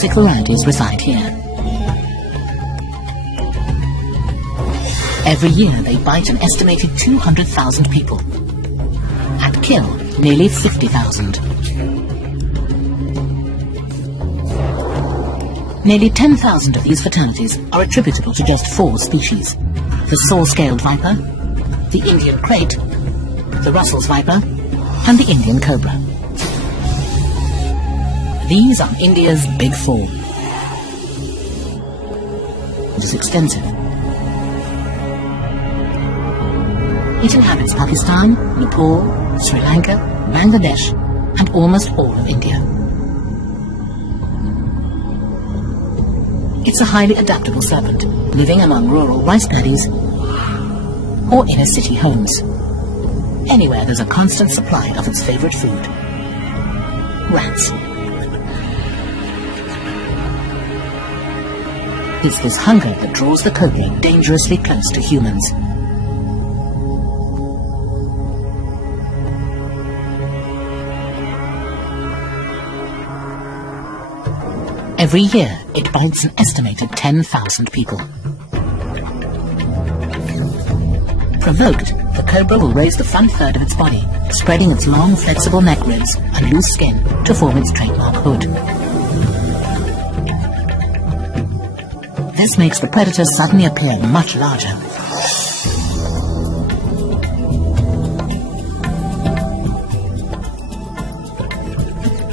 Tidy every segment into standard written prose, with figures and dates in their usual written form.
toxic varieties reside here. Every year they bite an estimated 200,000 people and kill nearly 50,000. Nearly 10,000 of these fatalities are attributable to just 4 species: the saw-scaled viper, the Indian krait, the Russell's viper, and the Indian cobra. These are India's Big Four. It is extensive. It inhabits Pakistan, Nepal, Sri Lanka, Bangladesh, and almost all of India. It's a highly adaptable serpent, living among rural rice paddies or inner city homes. Anywhere there's a constant supply of its favorite food: rats. It's this hunger that draws the cobra dangerously close to humans. Every year, it bites an estimated 10,000 people. Provoked, the cobra will raise the front third of its body, spreading its long, flexible neck ribs and loose skin to form its trademark hood. This makes the predator suddenly appear much larger.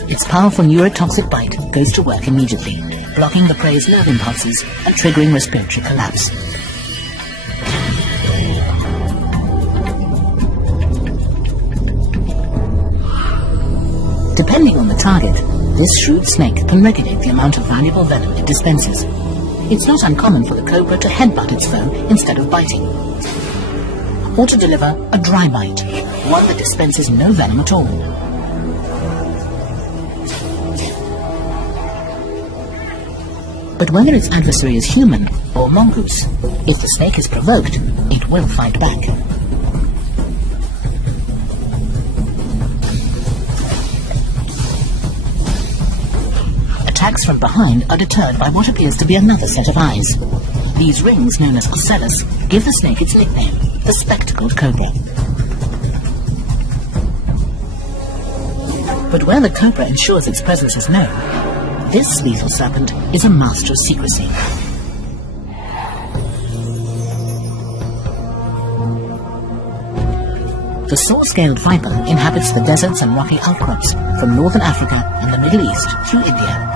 Its powerful neurotoxic bite goes to work immediately, blocking the prey's nerve impulses and triggering respiratory collapse. Depending on the target, this shrewd snake can regulate the amount of valuable venom it dispenses. It's not uncommon for the cobra to headbutt its foe instead of biting, or to deliver a dry bite, one that dispenses no venom at all. But whether its adversary is human or mongoose, if the snake is provoked, it will fight back. Attacks from behind are deterred by what appears to be another set of eyes. These rings, known as ocellus, give the snake its nickname, the spectacled cobra. But where the cobra ensures its presence is known, this lethal serpent is a master of secrecy. The saw-scaled viper inhabits the deserts and rocky outcrops from northern Africa and the Middle East through India.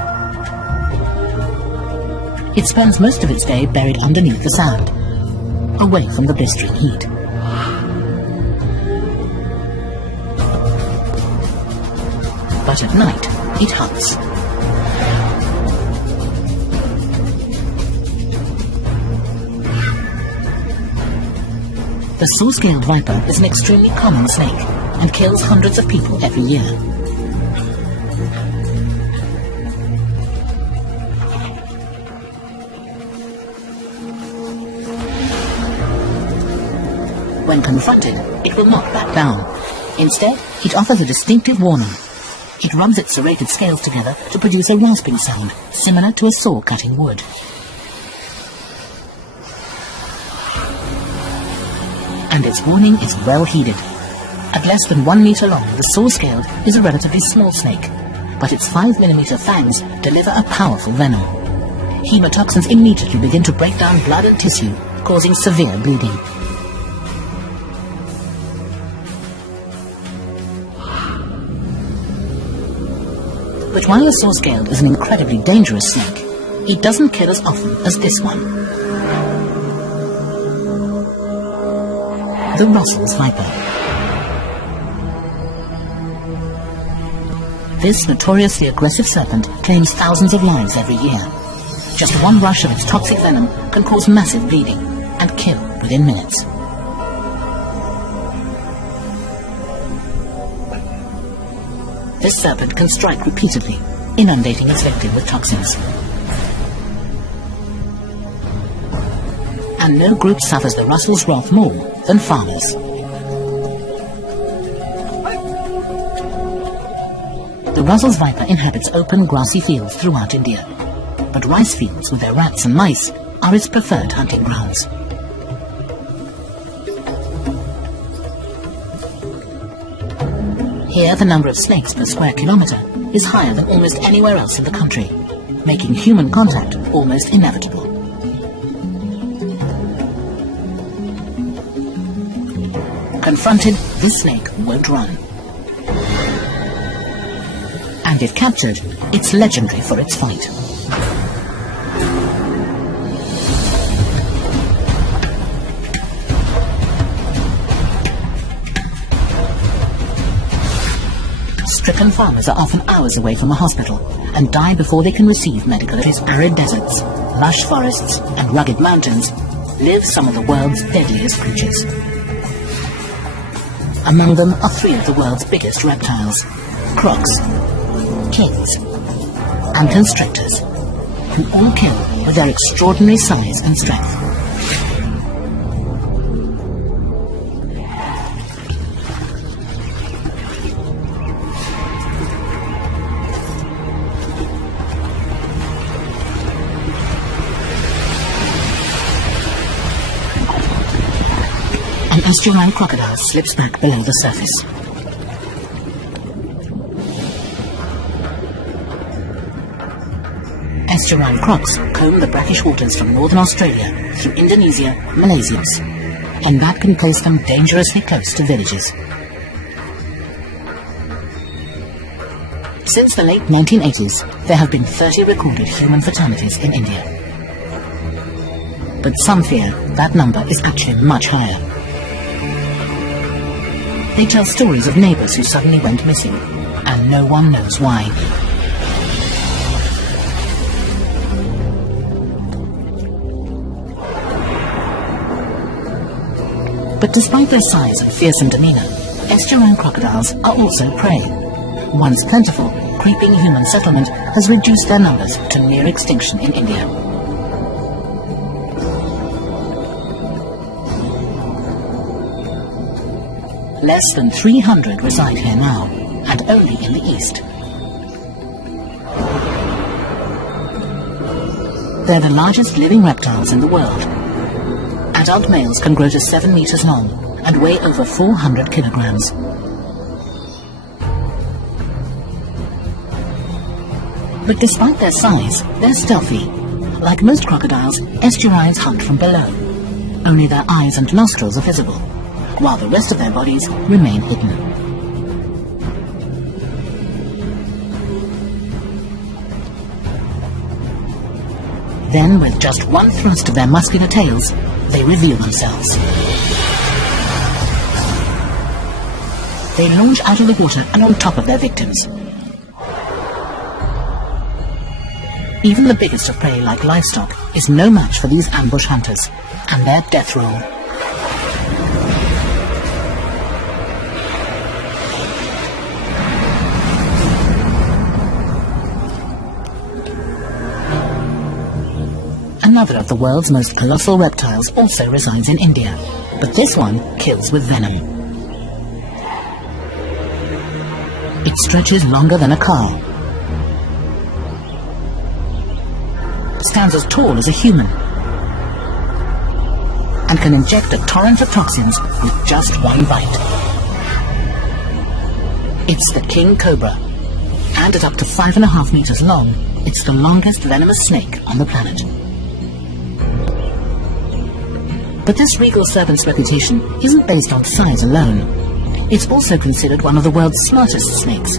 It spends most of its day buried underneath the sand, away from the blistering heat. But at night, it hunts. The saw-scaled viper is an extremely common snake and kills hundreds of people every year. When confronted, it will not back down. Instead, it offers a distinctive warning. It rubs its serrated scales together to produce a rasping sound, similar to a saw cutting wood. And its warning is well heeded. At less than 1 meter long, the saw-scaled is a relatively small snake, but its 5mm fangs deliver a powerful venom. Hemotoxins immediately begin to break down blood and tissue, causing severe bleeding. But while the saw-scaled is an incredibly dangerous snake, it doesn't kill as often as this one. The Russell's viper. This notoriously aggressive serpent claims thousands of lives every year. Just one rush of its toxic venom can cause massive bleeding and kill within minutes. This serpent can strike repeatedly, inundating its victim with toxins. And no group suffers the Russell's wrath more than farmers. The Russell's viper inhabits open grassy fields throughout India. but rice fields with their rats and mice are its preferred hunting grounds. Here, the number of snakes per square kilometre is higher than almost anywhere else in the country, making human contact almost inevitable. Confronted, this snake won't run. And if captured, it's legendary for its fight. Stricken farmers are often hours away from a hospital and die before they can receive medical care. In arid deserts, lush forests and rugged mountains live some of the world's deadliest creatures. Among them are three of the world's biggest reptiles: crocs, kings, and constrictors, who all kill with their extraordinary size and strength. An estuarine crocodile slips back below the surface. Estuarine crocs comb the brackish waters from northern Australia through Indonesia, Malaysia, and that can place them dangerously close to villages. Since the late 1980s, there have been 30 recorded human fatalities in India. But some fear that number is actually much higher. They tell stories of neighbours who suddenly went missing, and no one knows why. But despite their size and fearsome demeanour, estuarine crocodiles are also prey. Once plentiful, creeping human settlement has reduced their numbers to near extinction in India. Less than 300 reside here now, and only in the east. They're the largest living reptiles in the world. Adult males can grow to 7 meters long and weigh over 400 kilograms. But despite their size, they're stealthy. Like most crocodiles, estuarines hunt from below. Only their eyes and nostrils are visible, while the rest of their bodies remain hidden. Then, with just one thrust of their muscular tails, they reveal themselves. They launch out of the water and on top of their victims. Even the biggest of prey, like livestock, is no match for these ambush hunters and their death roll. Another of the world's most colossal reptiles also resides in India, but this one kills with venom. It stretches longer than a car, stands as tall as a human, and can inject a torrent of toxins with just one bite. It's the king cobra, and at up to 5.5 meters long, it's the longest venomous snake on the planet. But this regal serpent's reputation isn't based on size alone. It's also considered one of the world's smartest snakes.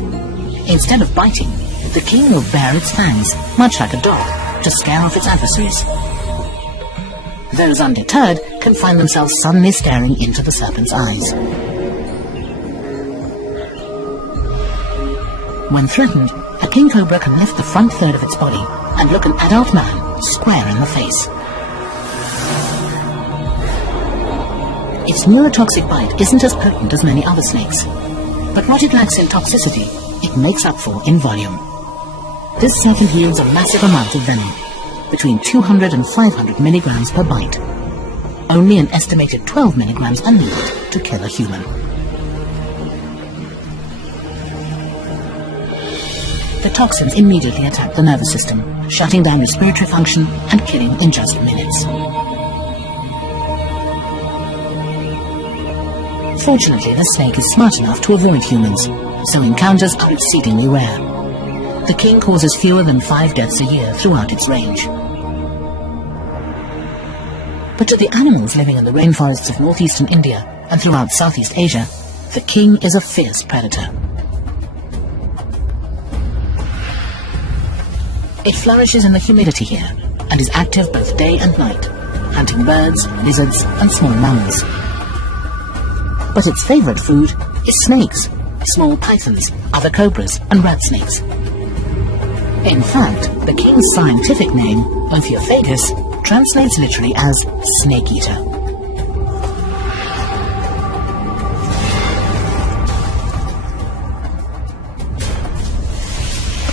Instead of biting, the king will bare its fangs, much like a dog, to scare off its adversaries. Those undeterred can find themselves suddenly staring into the serpent's eyes. When threatened, a king cobra can lift the front third of its body and look an adult man square in the face. Its neurotoxic bite isn't as potent as many other snakes, but what it lacks in toxicity, it makes up for in volume. This serpent yields a massive amount of venom, between 200 and 500 milligrams per bite. Only an estimated 12 milligrams are needed to kill a human. The toxins immediately attack the nervous system, shutting down respiratory function and killing in just minutes. Fortunately, the snake is smart enough to avoid humans, so encounters are exceedingly rare. The king causes fewer than 5 deaths a year throughout its range. But to the animals living in the rainforests of northeastern India and throughout Southeast Asia, the king is a fierce predator. It flourishes in the humidity here and is active both day and night, hunting birds, lizards and small mammals. But its favorite food is snakes, small pythons, other cobras and rat snakes. In fact, the king's scientific name, Ophiophagus, translates literally as snake eater.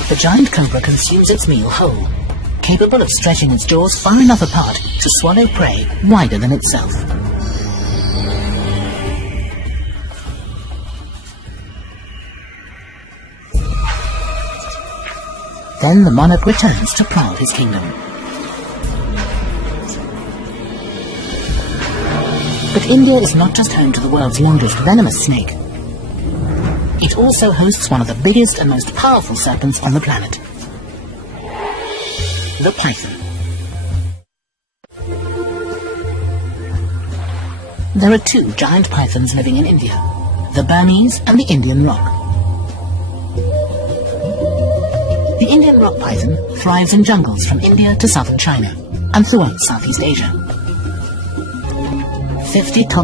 The giant cobra consumes its meal whole, capable of stretching its jaws far enough apart to swallow prey wider than itself. Then the monarch returns to prowl his kingdom. But India is not just home to the world's longest venomous snake. It also hosts one of the biggest and most powerful serpents on the planet, the python. There are 2 giant pythons living in India, the Burmese and the Indian rock. The Indian rock python thrives in jungles from India to southern China and throughout Southeast Asia. 50 tons